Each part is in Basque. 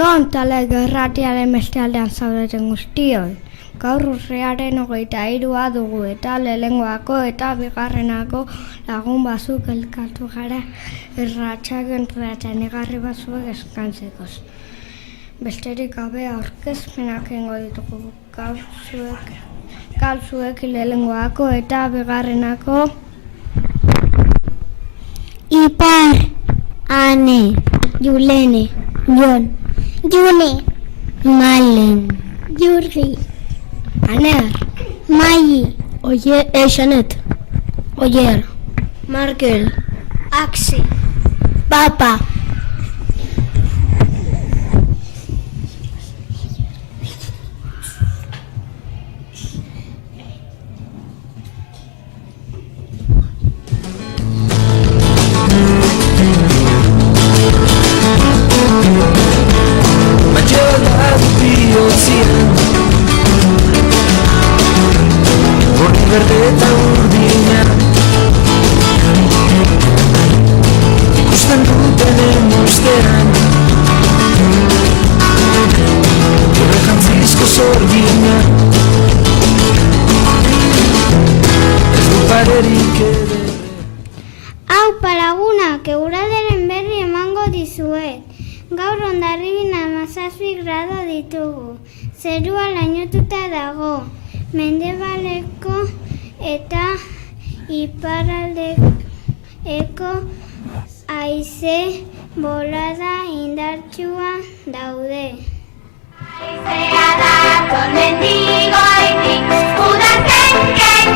Egunon, tale gerratiaren beste aldean zaudeten guztioi. Gaur urriaren 23 dugu eta lehengoako eta bigarrenako lagun batzuk elkartu gara irratsaioan egarri batzuek eskantzekoz. Besterik gabe aurkezpenak egingo ditugu gaur zuek lehengoako eta bigarrenako. Ipar, Ane, Julene, Jon, June, Malen, Jurgi, Aner, Mayi, Xanet, Oyer, Markel, Axi, Papa. Berdeta urdina ikusten dutenen ustean gure jantzizko zorgina ez du parerik ederre. Hau palagunak euraderen berri emango dizuet. Gaur Hondarribin 17 grado ditugu. Zerua lainotuta dago. Mendebaleko eta iparraldeko haize bolada indartsua daude. Haizea dator mendigoitik, udak ken,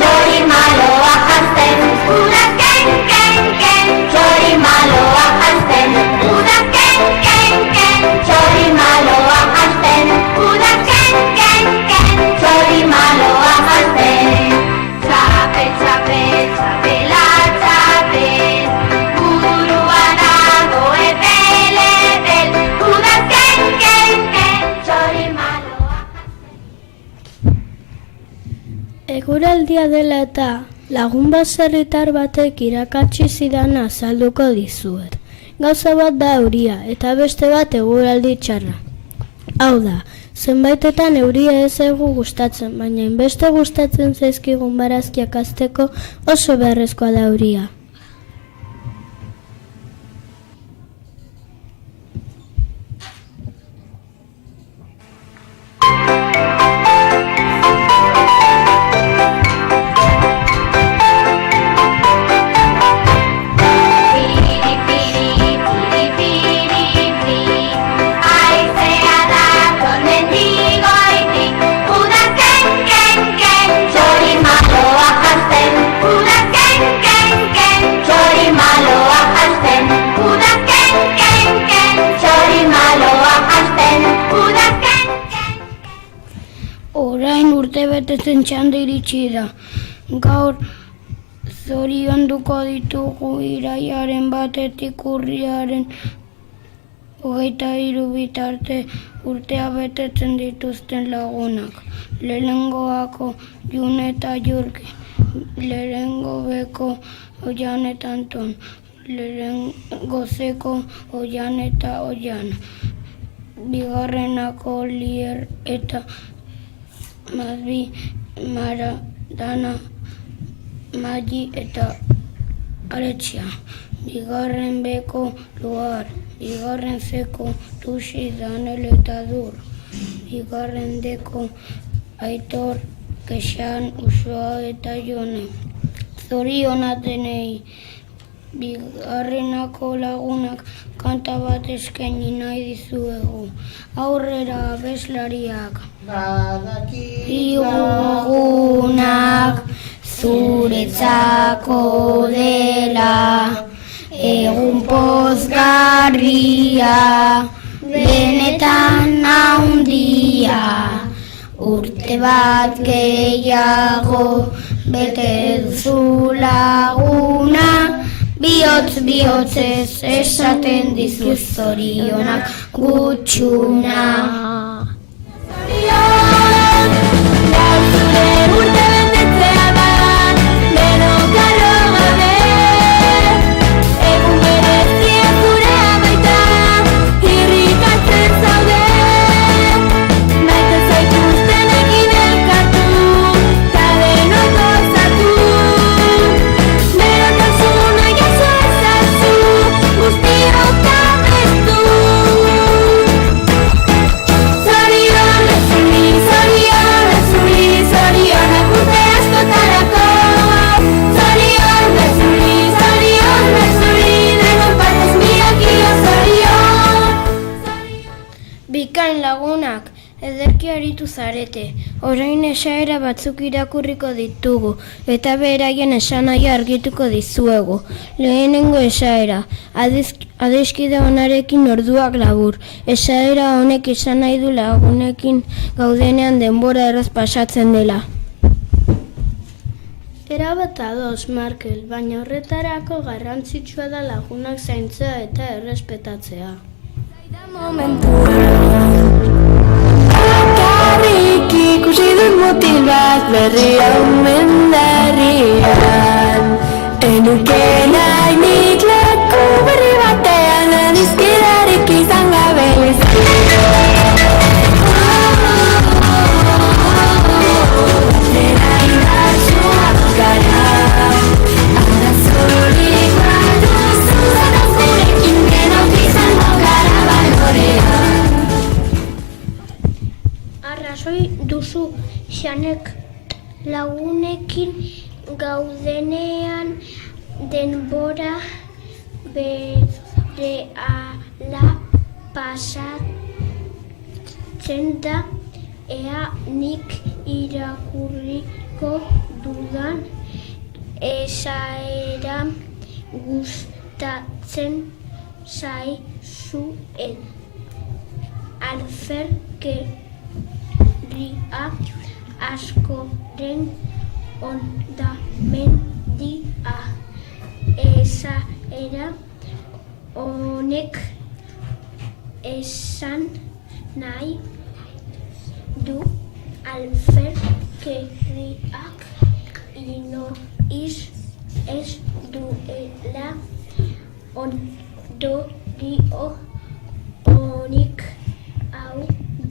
txori maloa jantzen. Udak ken, txori maloa jantzen. Udak ken, txori maloa jantzen. Udak ken, txori maloa jantzen. Txapel, txapela, txapel, burua dago epel. Udak ken, txori maloa jantzen. Eguraldia dela eta lagun baserritar batek irakatsi zidana azalduko dizuet. Gauza bat da euria eta beste bat eguraldi txarra. Hau da, zenbaitetan euria ez zaigu gustatzen, baina inbeste gustatzen zaizkigun barazkiak hazteko oso beharrezkoa da euria. Orain urtebetetzen txanda iritsi da. Gaur zorionduko ditugu iraiaren batetik urriaren 23 bitarte urtea betetzen dituzten lagunak. Lehengoako June eta Jurgi, lehengo beko Oian eta Anton, lehengozeko Oian eta Oian, bigarrenako Lier eta Mazbi, Mara, Dana, Magi eta Aretxia, bigarren beko Luar, bigarren zeko Tuxi, Danel eta Dur, bigarren deko Aitor, Kexan, Usoa eta Jone. Zorionak denei, bigarrenako lagunak kanta bat eskaini nahi dizuegu. Aurrera abeslariak. Igugunak zuretzako dela, egun pozgarria, benetan handia. Urte bat gehiago bete duzu laguna, bihotz-bihotzez esaten dizu zorionak gutxuna. Egun berezia zure amaita, irrikatzen Ederki aritu zarete, orain esaera batzuk irakurriko ditugu, eta beraien esanahia argituko dizuegu. Lehenengo esaera, adiskide onarekin orduak labur. Esaera honek izan nahi du lagunekin gaudenean denbora erraz pasatzen dela. Erabat ados, Markel, baina horretarako garrantzitsua da lagunak zaintzea eta errespetatzea. Bakarrik ikusi dut mutil bat berria omen darrian. Enuke nahi nik leku berri batean adizkidarik izan gabe Zera indartsuak gara, arazorik baduzu zara zurekin denok izango gara balorean. Arrazoi duzu, Xanek, lagunekin gaudenean denbora berehala pasatzen da, ea nik irakurriko dudan esaera gustatzen zaizuen. Alferkeria askoren ondamendia. Esaera honek esan nahi du alferkeriak inoiz ez duela ondorio onik, hau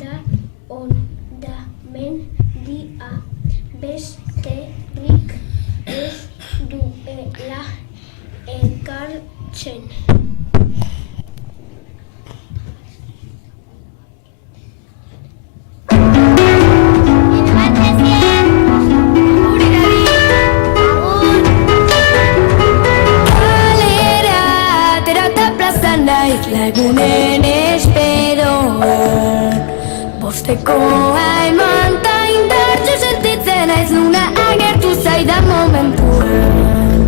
da ondamendia besterik ez duela ekartzen. Lagunen esperoan bostekoa eman ta indartsu sentitzen naiz luna agertu zaidan momentuan.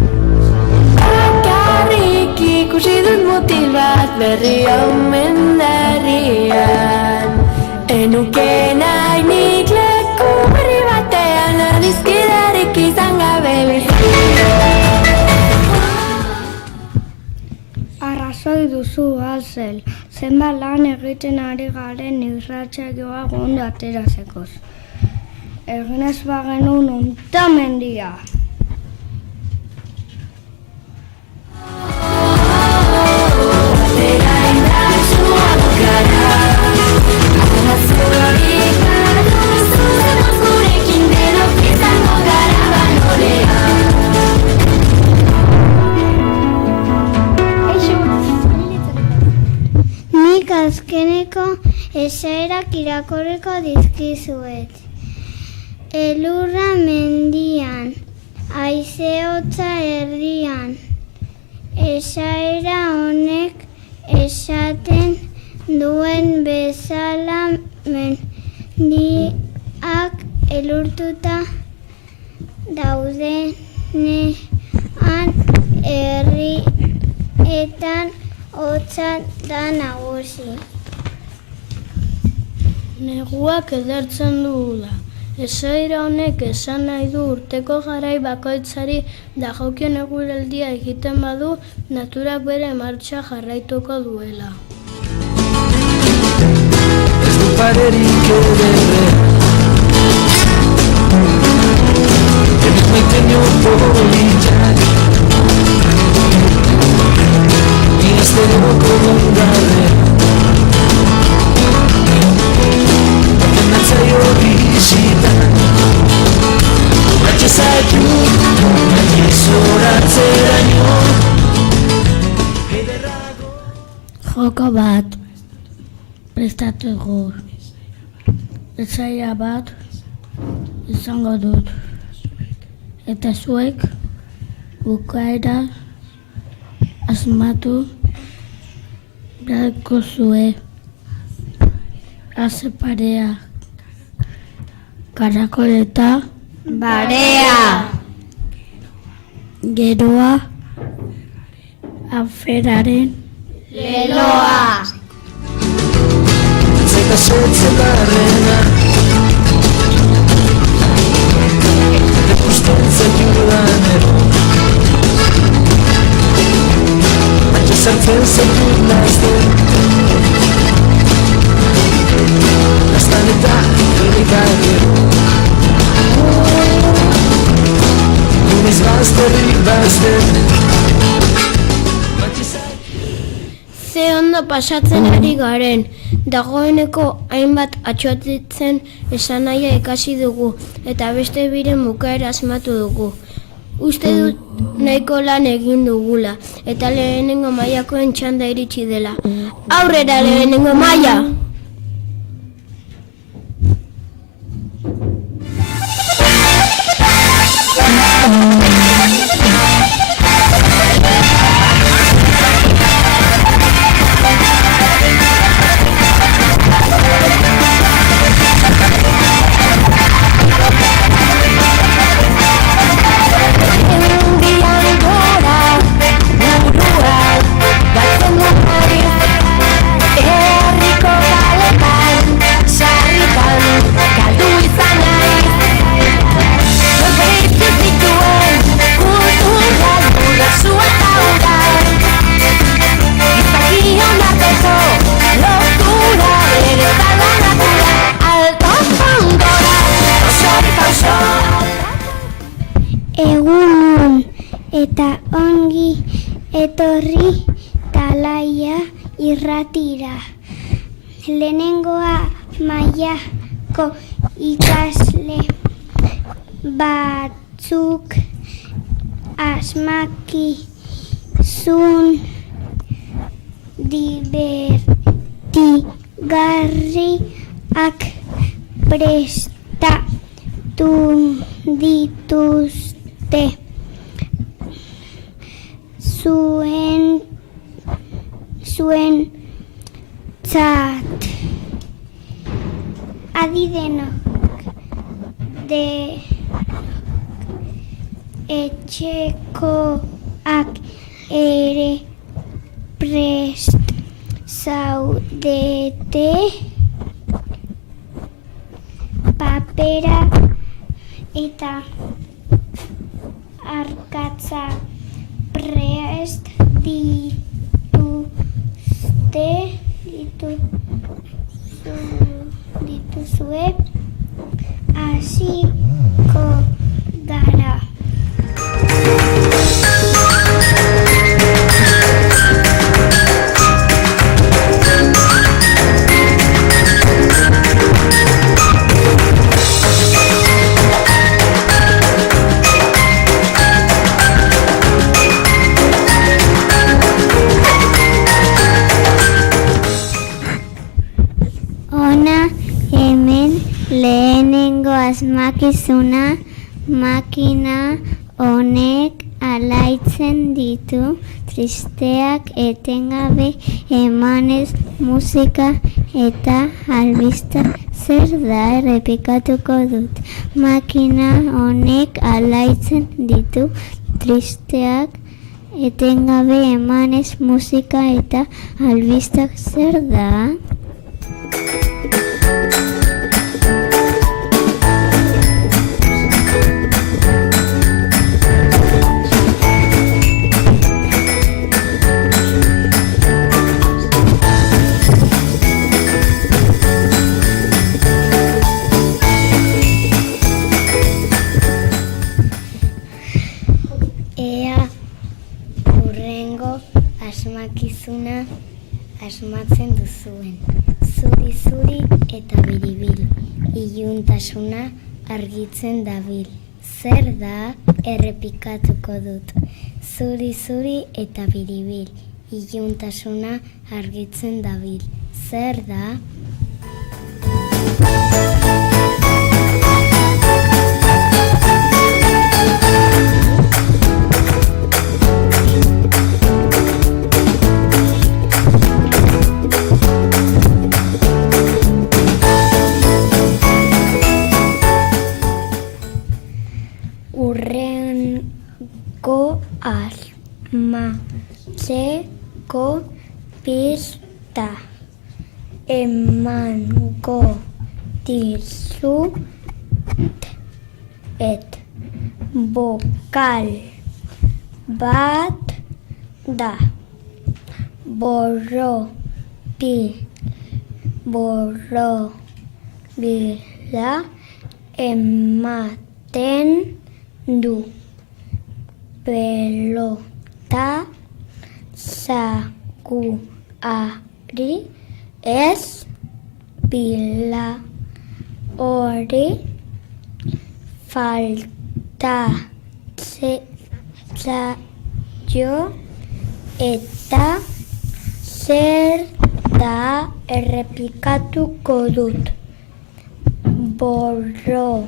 Bakarrik ikusi dut mutil bat berria omen darrian. Enuke nahi nik leku berri batean adizkidarik izan gabe Arrazoi duzu, Alzel, zenbat lan egiten ari garen irratsaioa ondo aterazekoz. Egin ez bagenuen ondamendia. Nik azkeneko esaerak irakurriko dizkizuet. Elurra mendian, haize hotza herrian. Esaera honek esaten duen bezala mendiak elurtuta daudenean herrietan hotza da nagusi. Neguak edertzen du uda. Esaera honek esan nahi du urteko garai bakoitzari dagokion eguraldia egiten badu, naturak bere martxa jarraituko duela. Ez du parerik ederre Erik maiteño politak Ni esteroko dondarre Baten natzaio bizitan Batxe zaitu Baina zoratzeraino Ederrago Joko bat prestatu egur. Esaia bat izango dut. Eta zuek bukaera asmatu beharko zue. Haze parea karakoleta, Barea. geroa, aferaren, Leloa. Zeta sortze barrena Ikusten zaitudan ero Atxe sartzen zaitut nazten Nastan eta herritan gero Guniz bazterrik bazten Ze ondo pasatzen ari garen, dagoeneko hainbat atxotitzen esanahia ikasi dugu eta beste biren bukaera asmatu dugu. Uste dut nahiko lan egin dugula eta lehenengo mailakoen txanda iritsi dela. Aurrera lehenengo maila! Egunon eta ongi etorri talaia irratira. Lehenengoa mailako ikasle batzuk asmakizun divertigarriak prestatu dituzte. Zuentzat adidenok etxekoak ere prest zaudete. Papera eta arkatza prest dituzue. Hasiko gara. Lehenengo asmakizuna, makina honek alaitzen ditu tristeak etengabe emanez musika eta albista. Zer da errepikatuko dut? Makina honek alaitzen ditu tristeak etengabe emanez musika eta albista. Zer da? Asmakizuna asmatzen duzuen. Zuri eta biribil, iluntasuna argitzen dabil. Zer da? Errepikatuko dut. Zuri eta biribil, iluntasuna argitzen dabil. Zer da? asmatzeko pista emango dizut bokal bat da borobila ematen du pelota zakuari ez pila hori faltatzaio eta zer da errepikatuko dut borobila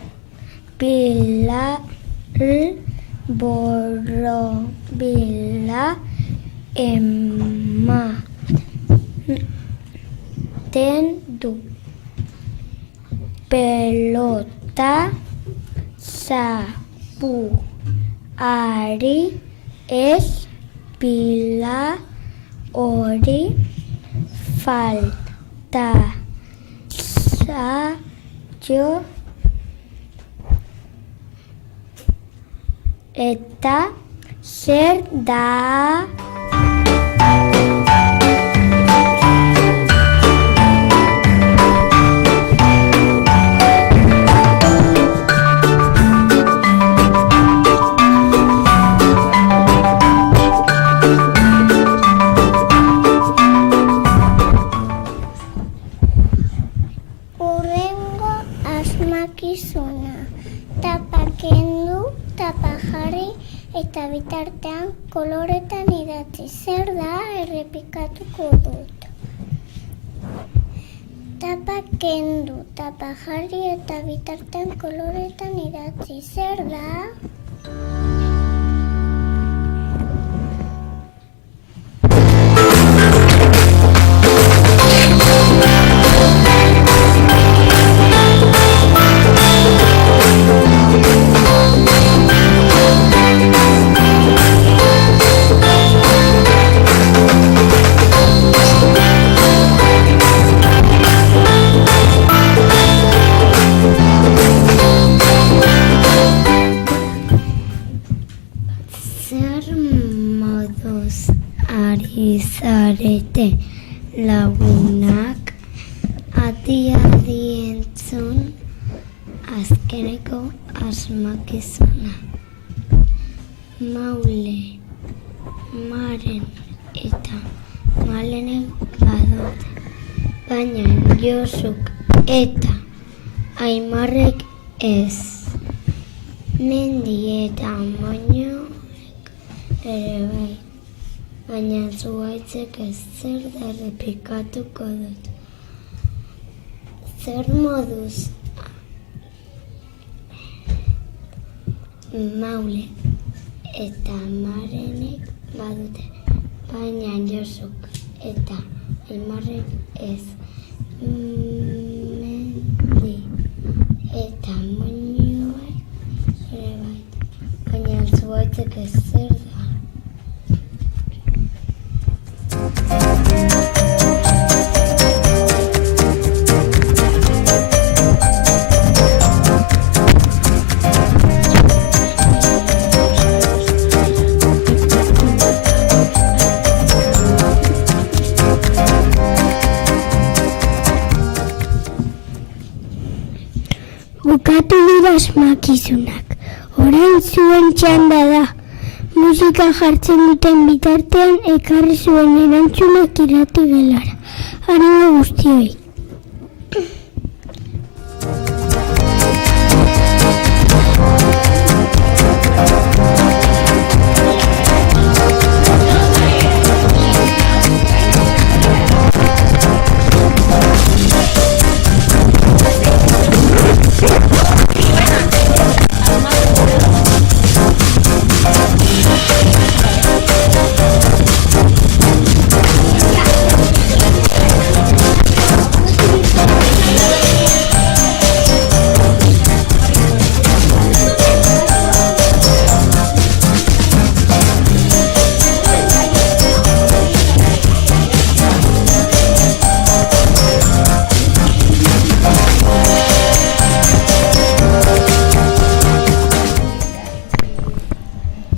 ematen du pelota zakuari ez pila hori faltatzaio eta zer da Hurrengo asmakizuna. Tapa kendu, tapa jarri eta bitartean koloretan idatzi. Zer da errepikatuko dut. Tapa kendu, tapa jarri eta bitartean koloretan idatzi. Zer da? Zer moduz ari zarete lagunak adi entzun azkeneko asmakizuna. Maule, Maren eta Malenek badute, baina Josuk eta Aimarrek ez. Mendi eta Moñoek ere bai, baina Zuhaitzek ez. Zer da errepikatuko dut. Zer moduz Maule eta Marenek badute, baina Josuk eta Aimarrek ez. Mendi eta Moñoek ere bai, baina Zuhaitzek ez. Zer da? Bukatu dira asmakizunak. Orain zuen txanda da. Musika jartzen duten bitartean ekarri zuen erantzunak irrati gelara. Animo guztioi.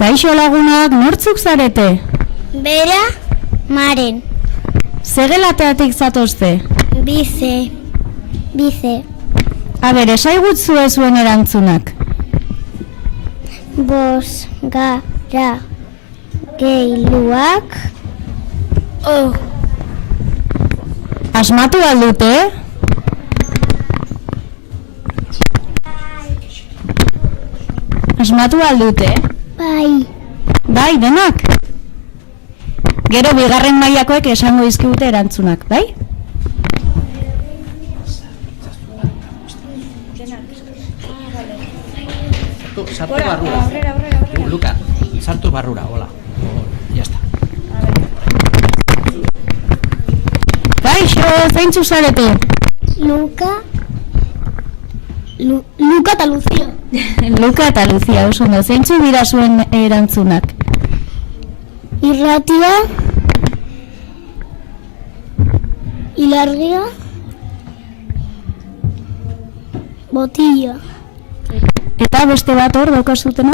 Kaixo lagunak, nortzuk zarete? Bera, Maren. Zegelateatik zatozte? Bize. Aber, esaigutzu zuen erantzunak. Bos, gara, geiluak. Asmatu aldute? Asmatu aldute? Bai, denak? Gero bigarren mailakoek esango dizkigute erantzunak, bai? Sartu barrura. Luka, sartu barrura, hola. Ya está. Kaixo, zeintzu zarete? Luka eta Lucia. Luka eta Lucia, oso ondo. Zeintzu dira zuen erantzunak? Irratia, ilargia, botilla. Eta beste bat hor daukazutena?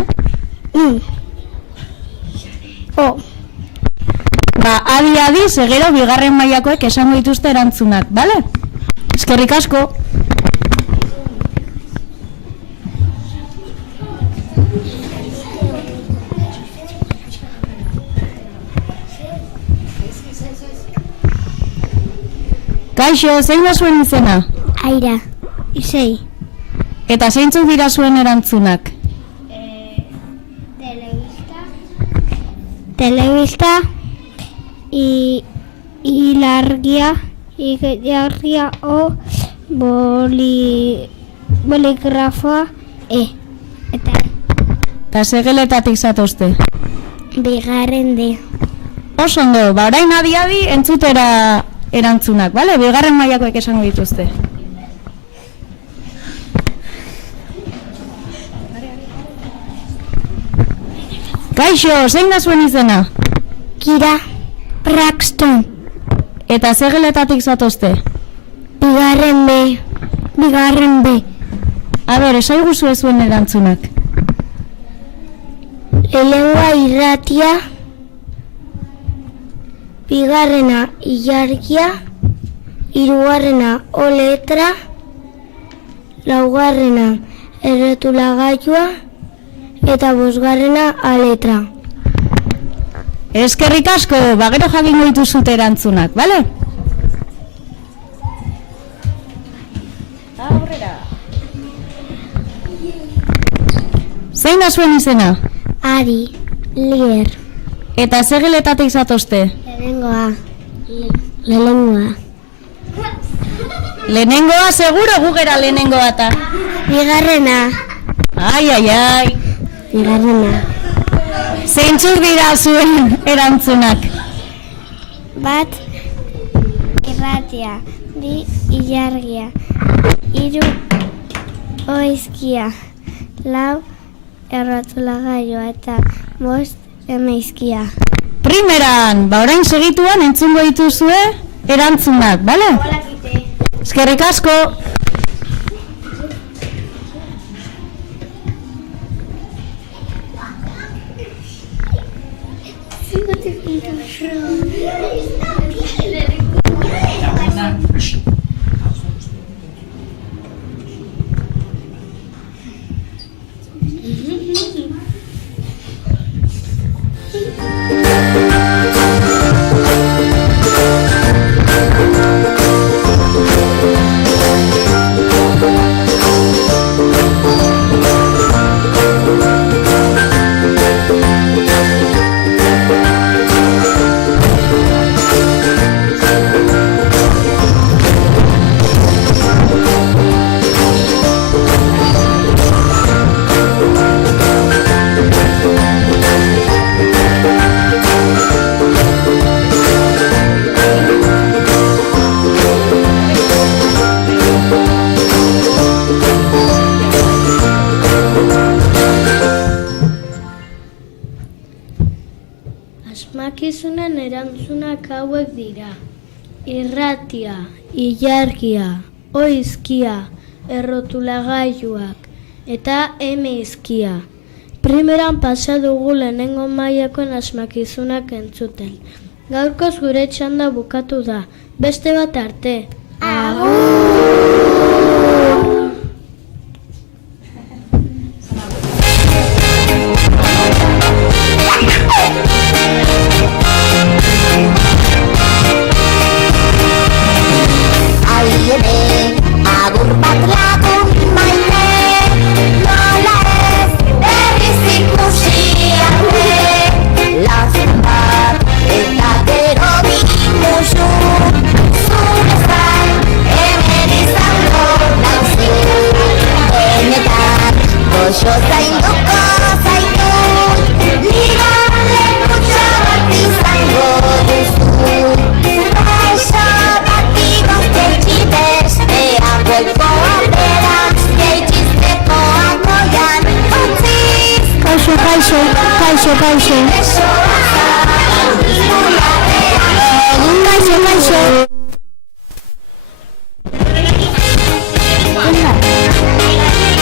Ba, adi, segero bigarren mailakoek esango dituzte erantzunak, bale? Eskerrik asko. Kaixo, zein da zuen izena? Aira. Isei. Eta zeintzuk dira zuen erantzunak? Telebista, ilargia, o boligrafoa, Eta zegeletatik zatozte? bigarren de. Oso ondo, ba orain adi entzutera erantzunak, bale? Bigarren mailakoek esango dituzte. Kaixo, zein da zuen izena? Kira, Braxton, Eta zegeletatik zatozte? bigarren B. Aber, esaiguzu zuen erantzunak. Lehengoa irratia, bigarrena ilargia, hirugarrena o letra, laugarrena erretulagailua eta bosgarrena a letra. Eskerrik asko, bagero jakingo dituzute erantzunak, bale? Aurrera. Zein da zuen izena? Ari, Lier, Eta zegeletatik zatozte? lehengoa. Lehenengoa, seguro gugera lehenengoa eta. Bigarrena, Ai. bigarrena. Zeintzuk dira zuen erantzunak? Bat, irratia, bi, ilargia, hiru, oizkia, lau, erratulagailua eta bost, emeizkia. Primeran, ba orain segituan entzungo dituzue erantzunak, bale? Eskerrik asko. Asmakizunen erantzunak hauek dira. Irratia, ilargia, oizkia, errotulagailuak eta emeizkia. Primeran pasa dugu lehenengo mailakoen asmakizunak entzuten. Gaurkoz gure txanda bukatu da. Beste bat arte. Agur bat lagun maite, nola ez berriz ikusi arte. Lazen bat eta gero bi musu, zure zain hemen izango nauzu. Benetan goxo zainduko zaitu, nigan lekutxo bat izango duzu. Baixo bati goztetxi bestean, golko alderan, geitxizteko agoian, utziz. Kaixo, kaixo, kaixo, kaixo. Beso azal, bularrean. Kaixo, kaixo.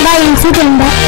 Bai, entzuten da.